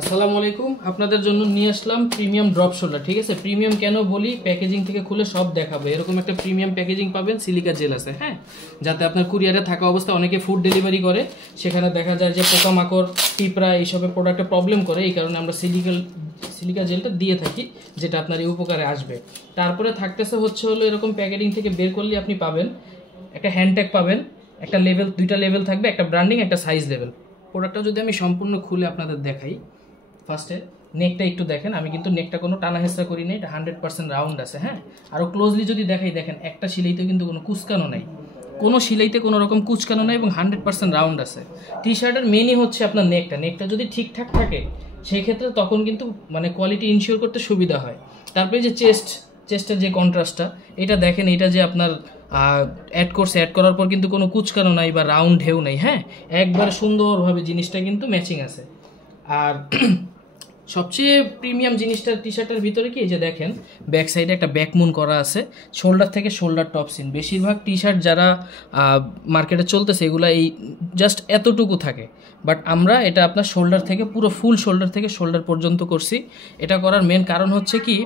আসসালামু আলাইকুম। আপনাদের জন্য নিয়ে আসলাম প্রিমিয়াম ড্রপ শোল্ডার। ঠিক আছে, প্রিমিয়াম কেন বলি, প্যাকেজিং থেকে খুলে সব দেখাবো। এরকম একটা প্রিমিয়াম প্যাকেজিং পাবেন, সিলিকা জেল আছে। হ্যাঁ, যাতে আপনার কুরিয়ারে থাকা অবস্থায় অনেকে ফুড ডেলিভারি করে, সেখানে দেখা যায় যে পোকামাকড়, পিঁপড়া এইসবের প্রোডাক্টে প্রবলেম করে। এই কারণে আমরা সিলিকা জেলটা দিয়ে থাকি, যেটা আপনার এই উপকারে আসবে। তারপরে থাকতেছে হলো এরকম প্যাকেজিং থেকে বের করলে আপনি পাবেন একটা হ্যান্ডট্যাগ পাবেন, একটা লেভেল, দুইটা লেভেল থাকবে, একটা ব্র্যান্ডিং, একটা সাইজ লেভেল। প্রোডাক্টটা যদি আমি সম্পূর্ণ খুলে আপনাদের দেখাই, ফার্স্টে নেকটা একটু দেখেন। আমি কিন্তু নেকটা কোনো টানা হেঁচড়া করি না, এটা 100% রাউন্ড আছে। হ্যাঁ, আরও ক্লোজলি যদি দেখাই, দেখেন একটা সিলাইতে কিন্তু কোনো কুচকানো নাই, কোনো সিলাইতে কোনো রকম কুচকানো নাই এবং 100% রাউন্ড আছে। টি শার্টের মেনই হচ্ছে আপনার নেকটা যদি ঠিকঠাক থাকে সেই ক্ষেত্রে তখন কিন্তু মানে কোয়ালিটি ইনশিওর করতে সুবিধা হয়। তারপরে যে চেস্টের যে কন্ট্রাস্টটা, এটা দেখেন, এটা যে আপনার অ্যাড করার পর কিন্তু কোনো কুচকানো নাই বা রাউন্ড ঢেউ নাই। হ্যাঁ, একবার সুন্দরভাবে জিনিসটা কিন্তু ম্যাচিং আছে। আর সবচেয়ে প্রিমিয়াম জিনিসটা টি শার্টের ভিতরে কি, এই যে দেখেন ব্যাক সাইডে একটা ব্যাকমুন করা আছে, শোল্ডার থেকে শোল্ডার টপ সিন। বেশিরভাগ টি শার্ট যারা মার্কেটে চলতেছে এগুলো এই জাস্ট এতটুকু থাকে, বাট আমরা এটা আপনার শোল্ডার থেকে পুরো ফুল শোল্ডার থেকে শোল্ডার পর্যন্ত করছি। এটা করার মেন কারণ হচ্ছে কি,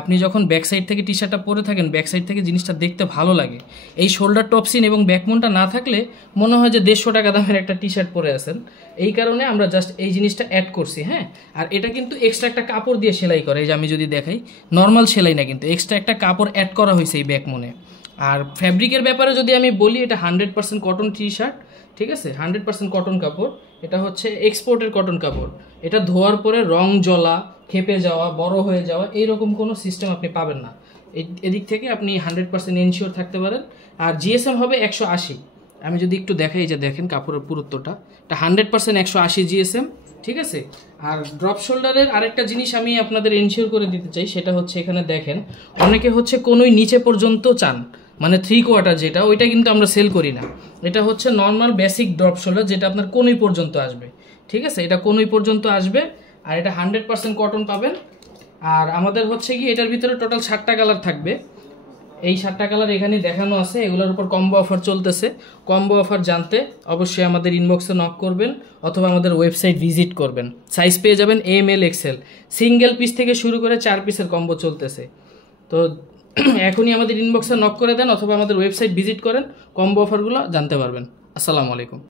আপনি যখন ব্যাক সাইড থেকে টি শার্টটা পরে থাকেন, ব্যাক সাইড থেকে জিনিসটা দেখতে ভালো লাগে। এই শোল্ডার টপসিন এবং ব্যাকমুনটা না থাকলে মনে হয় যে 150 টাকা দামের একটা টি শার্ট পরে আছেন। এই কারণে আমরা জাস্ট এই জিনিসটা অ্যাড করছি। হ্যাঁ, আর এটা কিন্তু এক্সট্রা একটা কাপড় দিয়ে সেলাই করে। এই যে আমি যদি দেখাই, নর্মাল সেলাই না, কিন্তু এক্সট্রা একটা কাপড় অ্যাড করা হয়েছে এই ব্যাকমুনে। আর ফ্যাব্রিকের ব্যাপারে যদি আমি বলি, এটা 100% কটন টি শার্ট। ঠিক আছে, 100% কটন কাপড়। এটা হচ্ছে এক্সপোর্টের কটন কাপড়। এটা ধোয়ার পরে রং জ্বলা, খেপে যাওয়া, বড় হয়ে যাওয়া, এইরকম কোনো সিস্টেম আপনি পাবেন না। এদিক থেকে আপনি 100% ইনশিওর থাকতে পারেন। আর জিএসএম হবে 180। আমি যদি একটু দেখাই, যে দেখেন কাপড়ের পুরুত্বটা, এটা 100% 180 জিএসএম। ঠিক আছে। আর ড্রপ শোল্ডারের আরেকটা জিনিস আমি আপনাদের ইনশিওর করে দিতে চাই, সেটা হচ্ছে এখানে দেখেন, অনেকে হচ্ছে কোনোই নিচে পর্যন্ত চান, মানে 3/4 যেটা, ওইটা কিন্তু আমরা সেল করি না। এটা হচ্ছে নর্মাল বেসিক ড্রপ শোল্ডার, যেটা আপনার কোনোই পর্যন্ত আসবে। ঠিক আছে, এটা কোনোই পর্যন্ত আসবে। আর এটা 100% কটন পাবেন। আর আমাদের হচ্ছে কি, এটার ভিতরে টোটাল 7টা কালার থাকবে। এই 7টা কালার এখানে দেখানো আছে। এগুলোর উপর কম্বো অফার চলতেছে। কম্বো অফার জানতে অবশ্যই আমাদের ইনবক্সে নক করবেন অথবা আমাদের ওয়েবসাইট ভিজিট করবেন। সাইজ পেয়ে যাবেন ML XL, সিঙ্গেল পিস থেকে শুরু করে 4 পিসের কম্বো চলতেছে। তো এখনই আমাদের ইনবক্সে নক করে দেন অথবা আমাদের ওয়েবসাইট ভিজিট করেন, কম্বো অফারগুলো জানতে পারবেন। আসসালামু আলাইকুম।